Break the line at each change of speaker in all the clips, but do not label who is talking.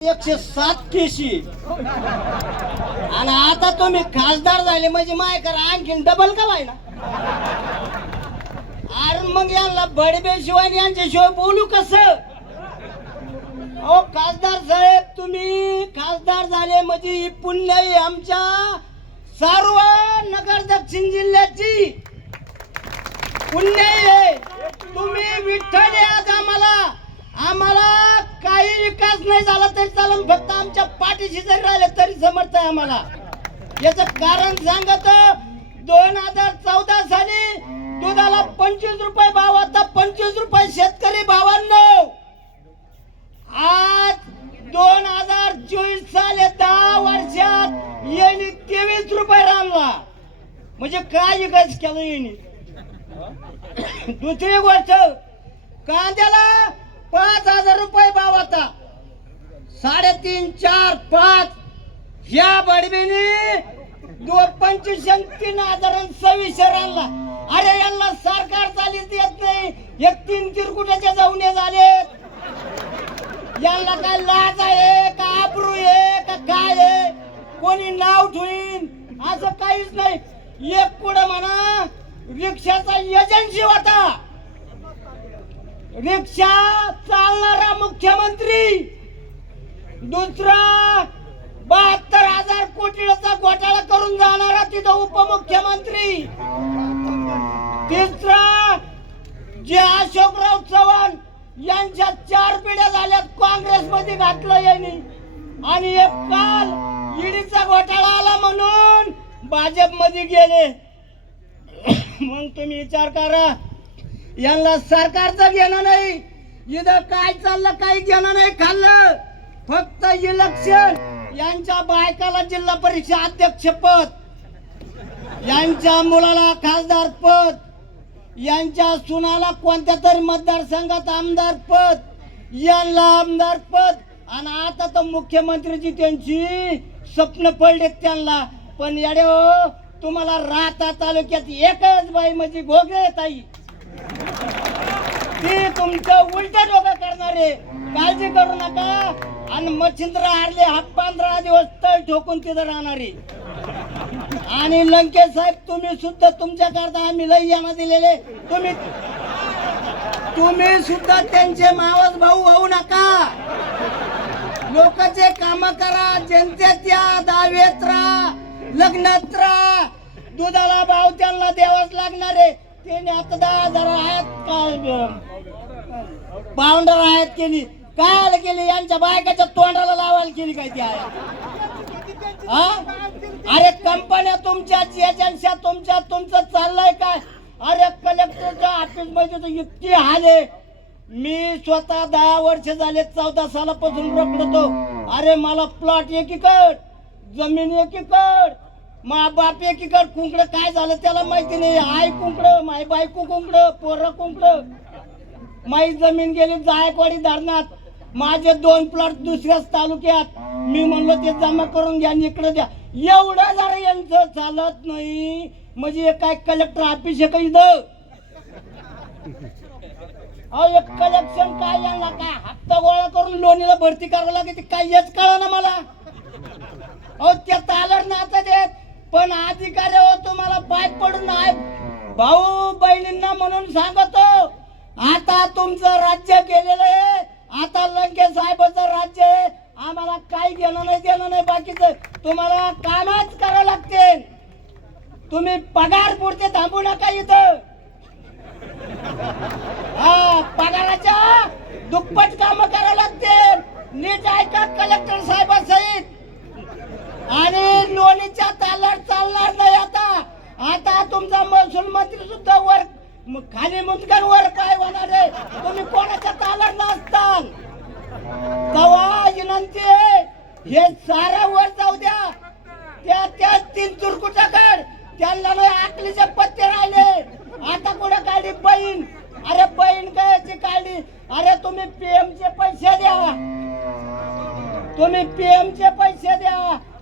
एकशे सात केशी. आणि आता तुम्ही खासदार झाले म्हणजे माय करा आणखीन डबल का व्हायना? अरे मग यांना बडबे शिवाय यांच्याशिवाय बोलू कस? अहो खासदार साहेब तुम्ही खासदार झाले म्हणजे ही पुण्य आमच्या सर्व नगर दक्षिण जिल्ह्याची. पुण्य तुम्ही विठ्ठल आज आम्हाला आम्हाला विकास नाही झाला तरी चालेल फक्त आमच्या पाठीशी जरी राहिले तरी समर्थ आहे आम्हाला. याच कारण सांगत दोन हजार चौदा साली दुधाला पंचवीस रुपये भाव आता पंचवीस रुपये शेतकरी भावांना. आज दोन हजार चोवीस साल दहा वर्षात यांनी तेवीस रुपये राहिला म्हणजे काय विकास केलं यांनी दुसरी गोष्ट कांद्याला पाच हजार रुपये भाव आता साडेतीन चार पाच. या बडबीने दोन पंचवीस तीन हजार सव्वीस सव्वीसशे अरे यांना सरकार चालीच देत नाही. एक तीन तिरकुटाच्या जाऊन झाले. यांना काय लाज आहे का आबरू आहे का काय आहे? कोणी नाव ठेवीन? असं काहीच नाही. एक कुठं म्हणा रिक्षाचा एजन्सी होता. रिक्षा चालणारा मुख्यमंत्री दुसरा बहात्तर हजार कोटीचा घोटाळा करून जाणारा तिथं उपमुख्यमंत्री. तिसरा जे अशोकराव चव्हाण यांच्या चार पिढ्या झाल्यात काँग्रेसमध्ये घातलं यांनी. आणि एक काल ईडीचा घोटाळा आला म्हणून भाजपमध्ये गेले. मग तुम्ही विचार करा यांना सरकारचं घेणं नाही. इथं काय चाललं काही घेणं नाही खाल्लं. फक्त इलेक्शन. यांच्या बायकाला जिल्हा परीक्षा अध्यक्ष पद. यांच्या मुलाला खासदार पद. यांच्या सुनाला कोणत्या तरी मतदारसंघात आमदार पद. यांना आमदार पद. आणि आता तर मुख्यमंत्रीची त्यांची स्वप्न पडलेत त्यांना. पण येडे तुम्हाला राहता तालुक्यात एकच बाई म्हणजे घोगरे ताई. ती तुमचं उलट डोकं करणारे. काळजी करू नका. आणि मच्छिंद्र हारले हात पंधरा दिवस तळ ठोकून तिथं राहणारे. आणि लंकेश साहेब तुम्ही सुद्धा तुमच्या करता आम्ही लई यांना दिलेले. तुम्ही तुम्ही सुद्धा त्यांचे मावस भाऊ होऊ नका. लोकांचे काम करा जनतेत या दावेत राहा लग्नात राहा. दुधाला भाव त्यांना द्यावाच लागणार. आहे त्यांनी आता दहा हजार आहेत काय पावंडर आहेत केली. काय केली यांच्या बायकाच्या तोंडाला लावायला केली काय ती आहे? हा? अरे कंपन्या तुमच्या एजन्सी तुमच्या तुमचं चाललंय काय? अरे कलेक्टरच्या ऑफिसमध्ये तर इतकी आले मी स्वतः दहा वर्ष झाले चौदा सालापासून रखडतो. अरे मला प्लॉट एकीकड जमीन एकीकड मा बाप एकीकडे कुंकड काय झालं त्याला माहिती नाही. आई कुंकड माय बायको कुंकड पोरं कुंकड. माई जमीन गेली जायकवाडी धरणात. माझे दोन प्लॉट दुसऱ्याच तालुक्यात. मी म्हणलो ते जमा करून घ्या आणि इकडे द्या. एवढं जरा यांचं चालत नाही म्हणजे हे काय कलेक्टर ऑफिस आहे इथं? अहो एक कलेक्शन काय यांना काय हप्ता गोळा करून लोणीला भरती करावं लागेल काय हेच कळा ना मला. अहो त्या तालर नाचा दे पण अधिकारी हो तुम्हाला पाय पडून नाही भाऊ बहिणींना म्हणून सांगतो आता तुमचं राज्य गेलेलं आहे. आता लंके साहेबाचं राज्य आहे. आम्हाला काही घेणं नाही देणं नाही बाकीचं. तुम्हाला कामच करावं लागते. तुम्ही पगार पुरते थांबू नका इथं. हा पगाराच्या दुप्पट काम करावं लागते. नीट ऐका कलेक्टर साहेबासहित. आणि लोणीच्या तालात चालणार नाही आता. आता तुमचा महसूल मंत्री सुद्धा वर खाली मुंदकर वर काय होणार आहे? तुम्ही कोणाच्या तालात नसताल तवा विनंती आहे? हे सारा वर जाऊ द्या. त्या त्या तीन चुरकुटाकड त्यांना नाही आकलीचे पत्ते राहिले. आता कुठे काढली बहीण? अरे बहीण कायची काढली अरे तुम्ही पीएम चे पैसे द्या. तुम्ही पीएम चे पैसे द्या.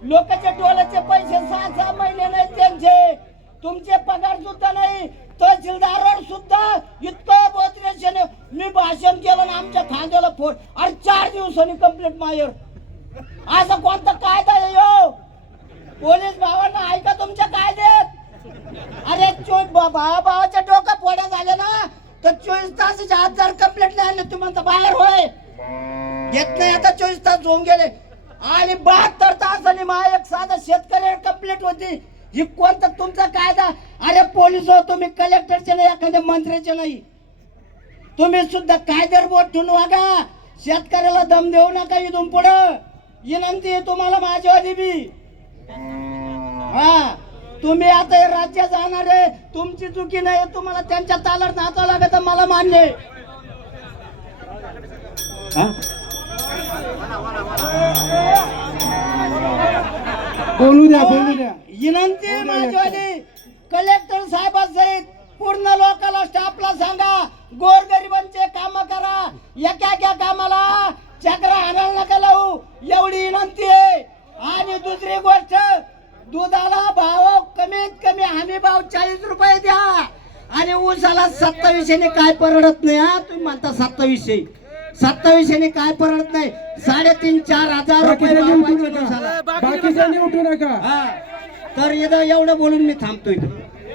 लोकांच्या डोळ्याचे पैसे सहा सहा महिने नाही त्यांचे. तुमचे पगार सुद्धा नाही. तहसीलदारावर सुद्धा इतकं बोत्रेशन मी भाषण केलं ना आमच्या खांद्याला फोड. अरे चार दिवसांनी कंप्लेंट मायर असं कोणतं कायदा आहे यो? पोलीस भावांना ऐका तुमच्या कायदेत अरे चोवीस भावा भावाच्या डोकं फोड्या झाल्या ना तर चोवीस तासाच्या आत जर कंप्लेंट नाही आले तुम्ही बाहेर होय. घेत नाही आता चोवीस तास होऊन गेले. आणि बहात्तर तासांनी मा एक साधा शेतकरी कंप्लेंट होती. ही कोणता तुमचा कायदा? अरे पोलीस हो तुम्ही कलेक्टरचे नाही एखाद्या मंत्र्याचे नाही. तुम्ही सुद्धा कायद्यावर बोट ठेवून वागा. शेतकऱ्याला दम देऊ नका इथून पुढं. विनंती आहे तुम्हाला माझ्यावाली बी. हा तुम्ही आता हे राज्य जाणार आहे. तुमची चुकी नाही तुम्हाला त्यांच्या तालात नाचावं लागत मला मान्य आहे.
बोलू द्या बोलू द्या.
विनंती आहे माझीवाली कलेक्टर साहेबासहित पूर्ण लोकांना स्टाफला सांगा गोरगरिबांचे काम करा एका एका कामाला चक्र आणायला नका लावू. एवढी विनंती आहे. आणि दुसरी गोष्ट दुधाला भाव कमीत कमी हमी भाव चाळीस रुपये द्या. आणि ऊसाला सत्तावीसशे काय परवडत नाही हा तुम्ही म्हणता सत्तावीसशे सत्तावीसशे काय परवडत नाही? साडेतीन चार हजार रुपये
उठू. नका.
तर एवढं बोलून मी थांबतोय.